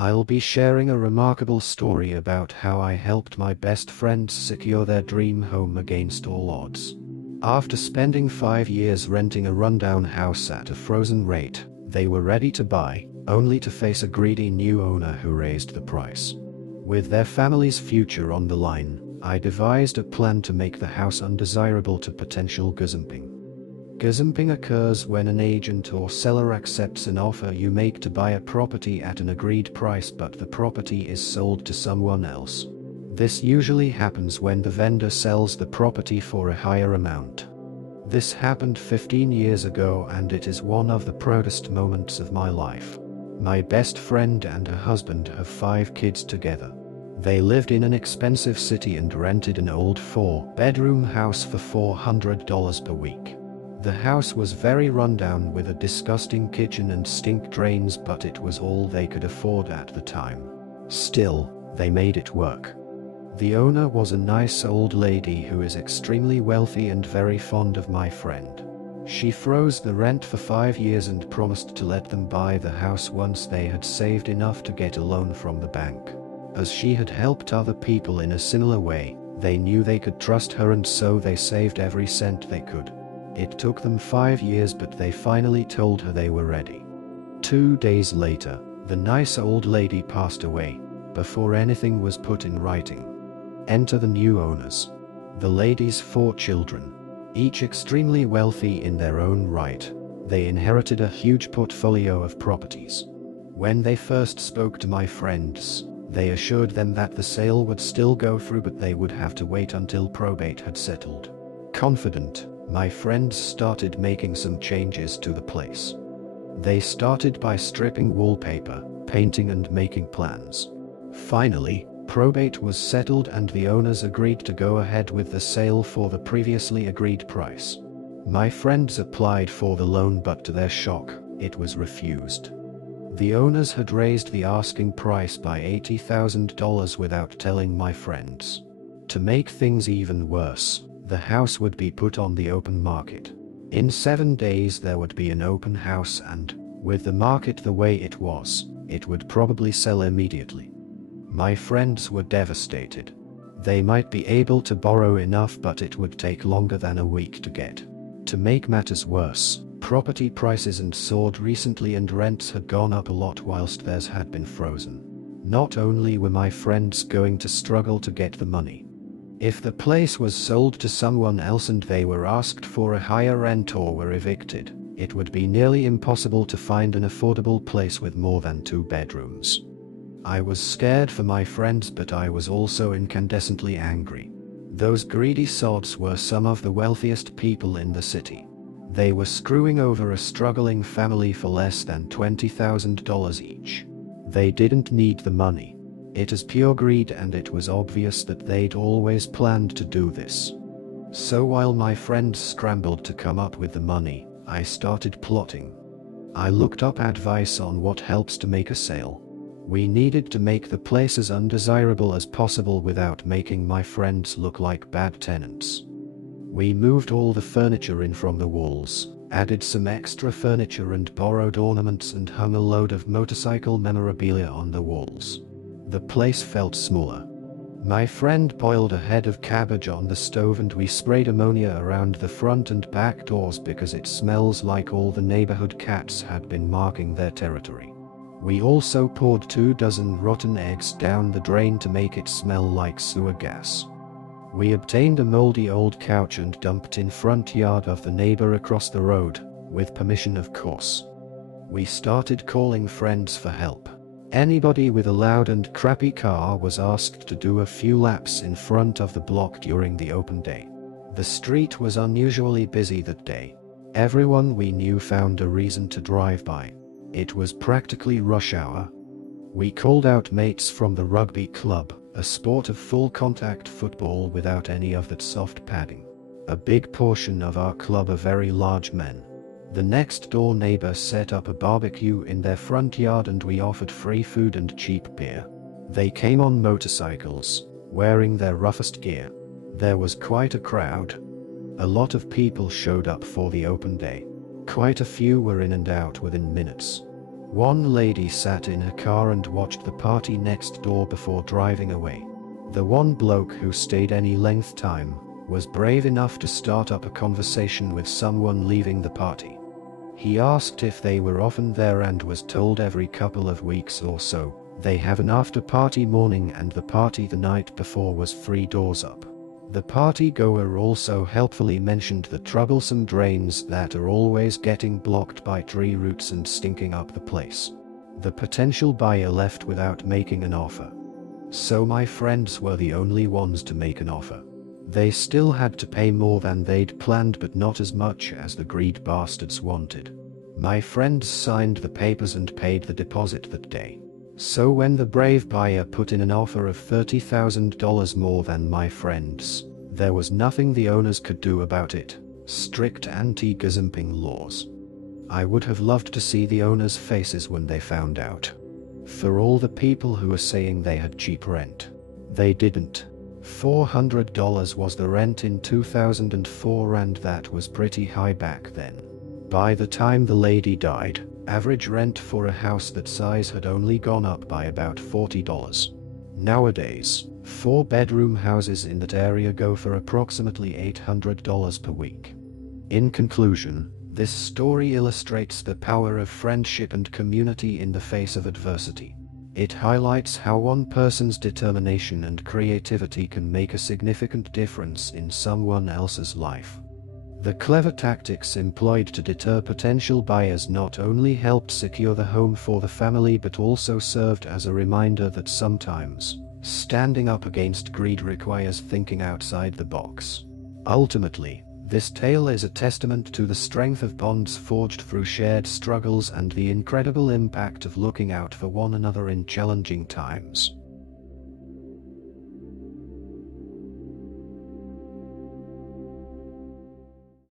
I'll be sharing a remarkable story about how I helped my best friends secure their dream home against all odds. After spending 5 years renting a rundown house at a frozen rate, they were ready to buy, only to face a greedy new owner who raised the price. With their family's future on the line, I devised a plan to make the house undesirable to potential gazumping. Gazumping occurs when an agent or seller accepts an offer you make to buy a property at an agreed price but the property is sold to someone else. This usually happens when the vendor sells the property for a higher amount. This happened 15 years ago and it is one of the proudest moments of my life. My best friend and her husband have 5 kids together. They lived in an expensive city and rented an old 4-bedroom house for $400 per week. The house was very rundown with a disgusting kitchen and stink drains, but it was all they could afford at the time. Still, they made it work. The owner was a nice old lady who is extremely wealthy and very fond of my friend. She froze the rent for 5 years and promised to let them buy the house once they had saved enough to get a loan from the bank. As she had helped other people in a similar way, they knew they could trust her and so they saved every cent they could. It took them 5 years but they finally told her they were ready. 2 days later, the nice old lady passed away, before anything was put in writing. Enter the new owners. The lady's 4 children, each extremely wealthy in their own right. They inherited a huge portfolio of properties. When they first spoke to my friends, they assured them that the sale would still go through but they would have to wait until probate had settled. Confident, my friends started making some changes to the place. They started by stripping wallpaper, painting and making plans. Finally, probate was settled and the owners agreed to go ahead with the sale for the previously agreed price. My friends applied for the loan but to their shock, it was refused. The owners had raised the asking price by $80,000 without telling my friends. To make things even worse, the house would be put on the open market. In 7 days there would be an open house and, with the market the way it was, it would probably sell immediately. My friends were devastated. They might be able to borrow enough but it would take longer than a week to get. To make matters worse, property prices had soared recently and rents had gone up a lot whilst theirs had been frozen. Not only were my friends going to struggle to get the money. If the place was sold to someone else and they were asked for a higher rent or were evicted, it would be nearly impossible to find an affordable place with more than 2 bedrooms. I was scared for my friends but I was also incandescently angry. Those greedy sods were some of the wealthiest people in the city. They were screwing over a struggling family for less than $20,000 each. They didn't need the money. It is pure greed and it was obvious that they'd always planned to do this. So while my friends scrambled to come up with the money, I started plotting. I looked up advice on what helps to make a sale. We needed to make the place as undesirable as possible without making my friends look like bad tenants. We moved all the furniture in from the walls, added some extra furniture and borrowed ornaments and hung a load of motorcycle memorabilia on the walls. The place felt smaller. My friend boiled a head of cabbage on the stove and we sprayed ammonia around the front and back doors because it smells like all the neighborhood cats had been marking their territory. We also poured 24 rotten eggs down the drain to make it smell like sewer gas. We obtained a moldy old couch and dumped in front yard of the neighbor across the road, with permission of course. We started calling friends for help. Anybody with a loud and crappy car was asked to do a few laps in front of the block during the open day. The street was unusually busy that day. Everyone we knew found a reason to drive by. It was practically rush hour. We called out mates from the rugby club, a sport of full contact football without any of that soft padding. A big portion of our club are very large men. The next door neighbor set up a barbecue in their front yard and we offered free food and cheap beer. They came on motorcycles, wearing their roughest gear. There was quite a crowd. A lot of people showed up for the open day. Quite a few were in and out within minutes. One lady sat in her car and watched the party next door before driving away. The one bloke who stayed any length time was brave enough to start up a conversation with someone leaving the party. He asked if they were often there and was told every couple of weeks or so. They have an after-party morning and the party the night before was free doors up. The party-goer also helpfully mentioned the troublesome drains that are always getting blocked by tree roots and stinking up the place. The potential buyer left without making an offer. So my friends were the only ones to make an offer. They still had to pay more than they'd planned, but not as much as the greed bastards wanted. My friends signed the papers and paid the deposit that day. So when the brave buyer put in an offer of $30,000 more than my friends, there was nothing the owners could do about it. Strict anti-gazumping laws. I would have loved to see the owners' faces when they found out. For all the people who were saying they had cheap rent. They didn't. $400 was the rent in 2004, and that was pretty high back then. By the time the lady died, average rent for a house that size had only gone up by about $40. Nowadays, 4-bedroom houses in that area go for approximately $800 per week. In conclusion, this story illustrates the power of friendship and community in the face of adversity. It highlights how one person's determination and creativity can make a significant difference in someone else's life. The clever tactics employed to deter potential buyers not only helped secure the home for the family but also served as a reminder that sometimes, standing up against greed requires thinking outside the box. Ultimately, this tale is a testament to the strength of bonds forged through shared struggles and the incredible impact of looking out for one another in challenging times.